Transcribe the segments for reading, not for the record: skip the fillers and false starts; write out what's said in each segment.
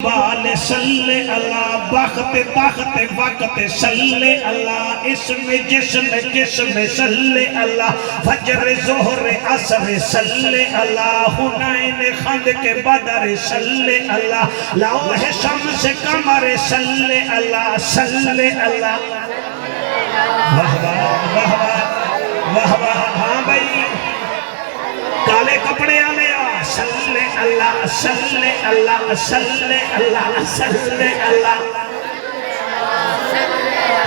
بال صلی اللہ بخت تخت وقت صلی اللہ اسم جسم صلی اللہ فجر ظہر عصر صلی اللہ حنین خندق بدر صلی اللہ لوح شمس قمر صلی اللہ صلی اللہ واہ واہ واہ واہ واہ ہاں بھائی کالے کپڑے آلے صلی اللہ صلی اللہ صلی اللہ صلی اللہ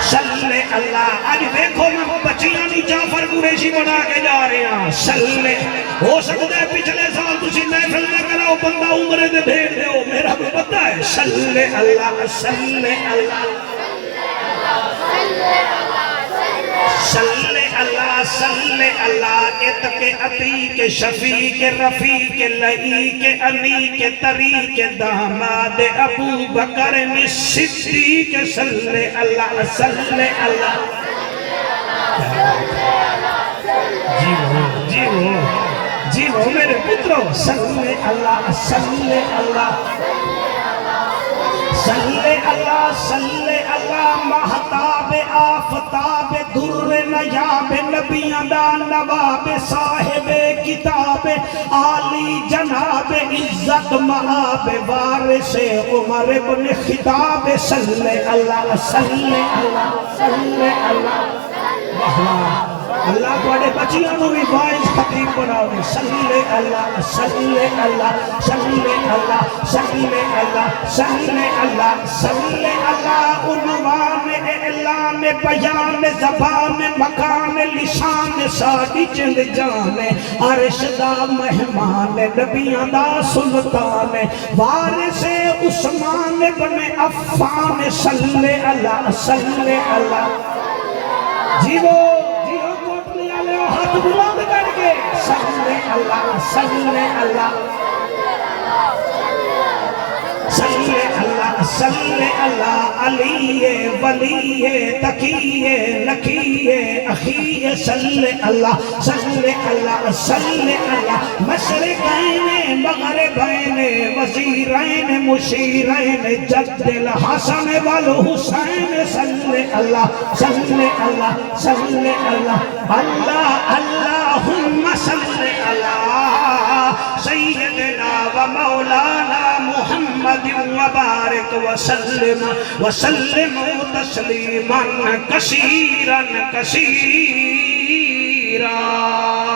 صلی اللہ آج دیکھو میں بچیاں نہیں جعفر قریشی بنا کے جا رہے ہیں صلی ہو سکتا ہے پچھلے سال تسی محفل میں کراؤ بندہ عمرے دے بھیڑ دے ہو میرا بھی پتہ ہے صلی اللہ صلی اللہ صلی اللہ صلی اللہ اتک عتیق شفیق رفیق لعیق انیق طریق داماد ابو بکر صدیق صلی اللہ صلی اللہ جی وہ میرے پترو صلی اللہ صلی اللہ صلی اللہ صلی اللہ مہتاب آفتاب در نیاب نبیان دا نواب صاحب کتاب عالی جناب عزت مآب وارث عمر بن خطاب صلی اللہ صلی اللہ صلی اللہ اللہ بڑے بچیاں تو بھی باعث خطیب بناؤ گے صلی اللہ صلی اللہ صلی اللہ صلی اللہ صلی اللہ صلی اللہ عنوان اعلان بیان زبان مکان لسان ساڑی چند جان عرش دا مہمان نبیاں دا سلطان وارث عثمان بن عفان صلی اللہ صلی اللہ جیو ہاتھ بلند کر کے صلی اللہ صلی اللہ صلی اللہ صلی اللہ علی ولی تقی نقی اخی صلی اللہ صلی اللہ صلی اللہ مشرقین مغربین وزیرین مشیرین جد الحسن والحسین صلی اللہ صلی اللہ صلی اللہ اللہ اللہم صلی اللہ سیدنا و مولانا محمد وبارک وسلم تسلیما کثیرا کثیرا